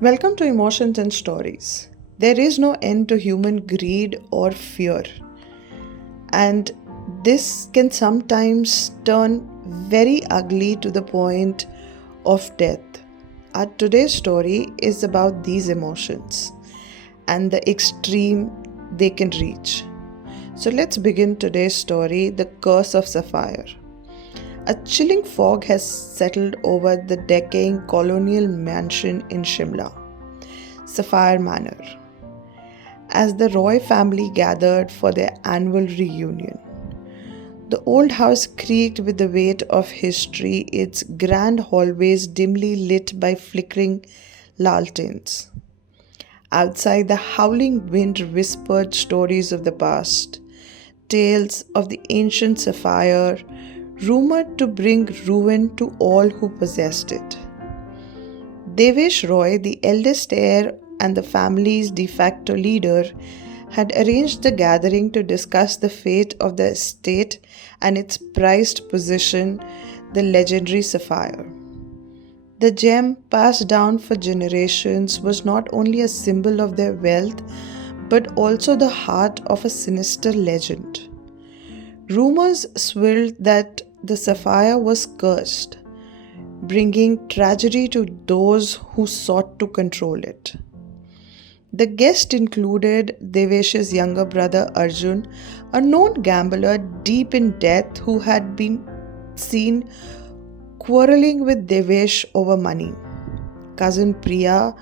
Welcome to Emotions and Stories. There is no end to human greed or fear, and this can sometimes turn very ugly to the point of death. Our today's story is about these emotions and the extreme they can reach. So let's begin today's story, The Curse of Sapphire. A chilling fog has settled over the decaying colonial mansion in Shimla, Sapphire Manor, as the Roy family gathered for their annual reunion. The old house creaked with the weight of history, its grand hallways dimly lit by flickering lanterns. Outside, the howling wind whispered stories of the past, tales of the ancient sapphire, rumored to bring ruin to all who possessed it. Devesh Roy, the eldest heir and the family's de facto leader, had arranged the gathering to discuss the fate of the estate and its prized possession, the legendary sapphire. The gem, passed down for generations, was not only a symbol of their wealth but also the heart of a sinister legend. Rumors swirled that the sapphire was cursed, bringing tragedy to those who sought to control it. The guests included Devesh's younger brother Arjun, a known gambler deep in debt who had been seen quarreling with Devesh over money, cousin Priya,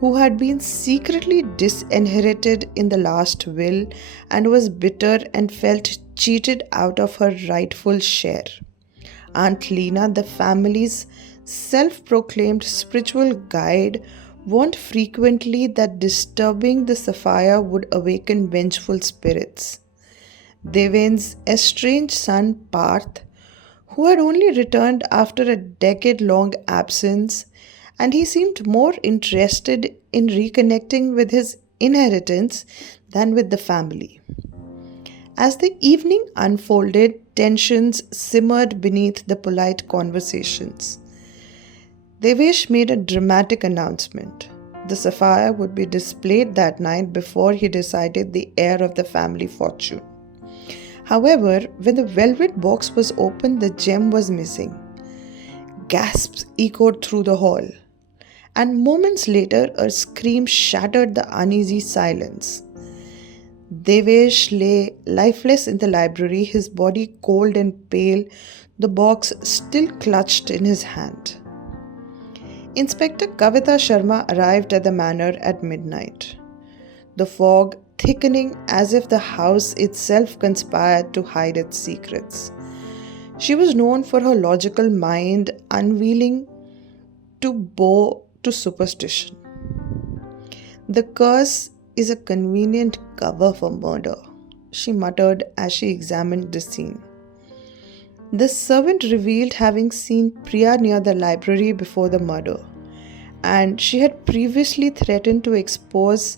who had been secretly disinherited in the last will and was bitter and felt cheated out of her rightful share, Aunt Lena, the family's self proclaimed spiritual guide, warned frequently that disturbing the sapphire would awaken vengeful spirits. Deven's estranged son Parth, who had only returned after a decade long absence, and he seemed more interested in reconnecting with his inheritance than with the family. As the evening unfolded, tensions simmered beneath the polite conversations. Devesh made a dramatic announcement. The sapphire would be displayed that night before he decided the heir of the family fortune. However, when the velvet box was opened, the gem was missing. Gasps echoed through the hall, and moments later, a scream shattered the uneasy silence. Devesh lay lifeless in the library, his body cold and pale, the box still clutched in his hand. Inspector Kavita Sharma arrived at the manor at midnight, the fog thickening as if the house itself conspired to hide its secrets. She was known for her logical mind, unwilling to bow to superstition. The curse is a convenient cover for murder, she muttered as she examined the scene. The servant revealed having seen Priya near the library before the murder, and she had previously threatened to expose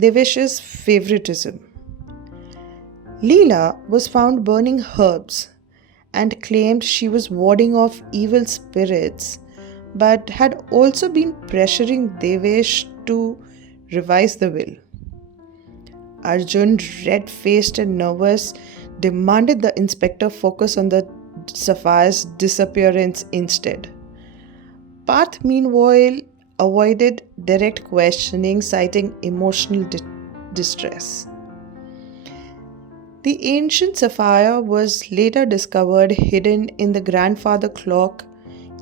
Devesh's favoritism. Leela was found burning herbs and claimed she was warding off evil spirits, but had also been pressuring Devesh to revise the will. Arjun, red faced and nervous, demanded the inspector focus on the sapphire's disappearance instead. Parth, meanwhile, avoided direct questioning, citing emotional distress. The ancient sapphire was later discovered hidden in the grandfather clock,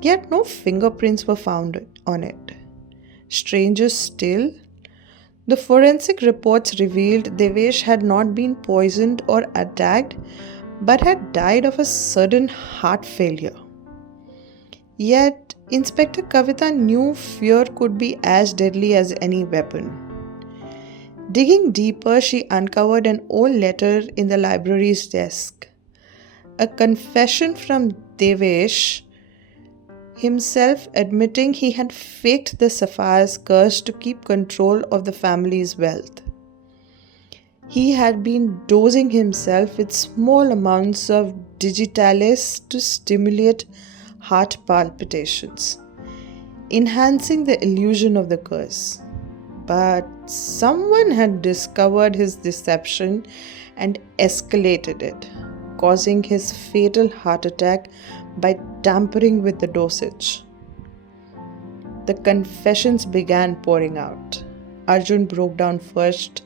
yet no fingerprints were found on it. Stranger still, the forensic reports revealed Devesh had not been poisoned or attacked, but had died of a sudden heart failure. Yet, Inspector Kavita knew fear could be as deadly as any weapon. Digging deeper, she uncovered an old letter in the library's desk. A confession from Devesh himself admitting he had faked the sapphire's curse to keep control of the family's wealth. He had been dosing himself with small amounts of digitalis to stimulate heart palpitations. enhancing the illusion of the curse. But someone had discovered his deception and escalated it, causing his fatal heart attack by tampering with the dosage. The confessions began pouring out. Arjun broke down first,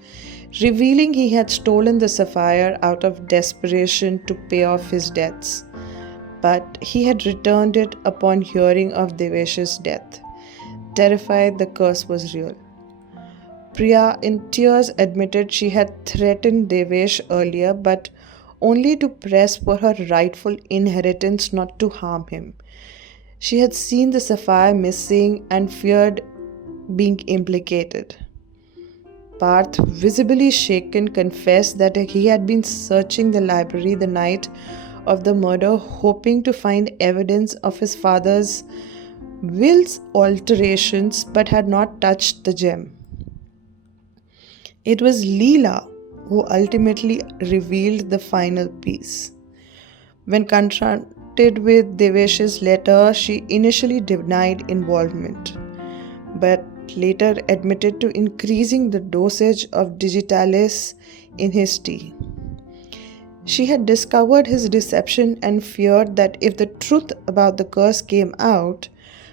revealing he had stolen the sapphire out of desperation to pay off his debts. But he had returned it upon hearing of Devesh's death, terrified the curse was real. Priya, in tears, admitted she had threatened Devesh earlier, but only to press for her rightful inheritance, not to harm him. She had seen the sapphire missing and feared being implicated. Parth, visibly shaken, confessed that he had been searching the library the night of the murder, hoping to find evidence of his father's will's alterations, but had not touched the gem. It was Leela who ultimately revealed the final piece. When confronted with Devesh's letter, she initially denied involvement, but later admitted to increasing the dosage of digitalis in his tea. She had discovered his deception and feared that if the truth about the curse came out,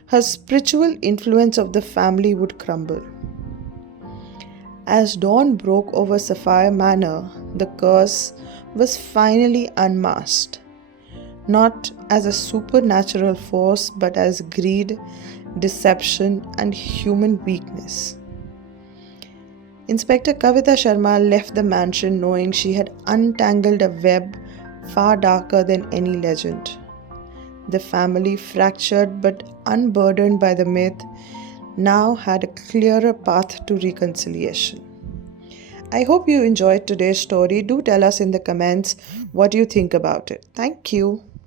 her spiritual influence of the family would crumble. As dawn broke over Sapphire Manor, the curse was finally unmasked, not as a supernatural force but as greed, deception, and human weakness. Inspector Kavita Sharma left the mansion knowing she had untangled a web far darker than any legend. The family, fractured but unburdened by the myth, now had a clearer path to reconciliation. I hope you enjoyed today's story. Do tell us in the comments what you think about it. Thank you.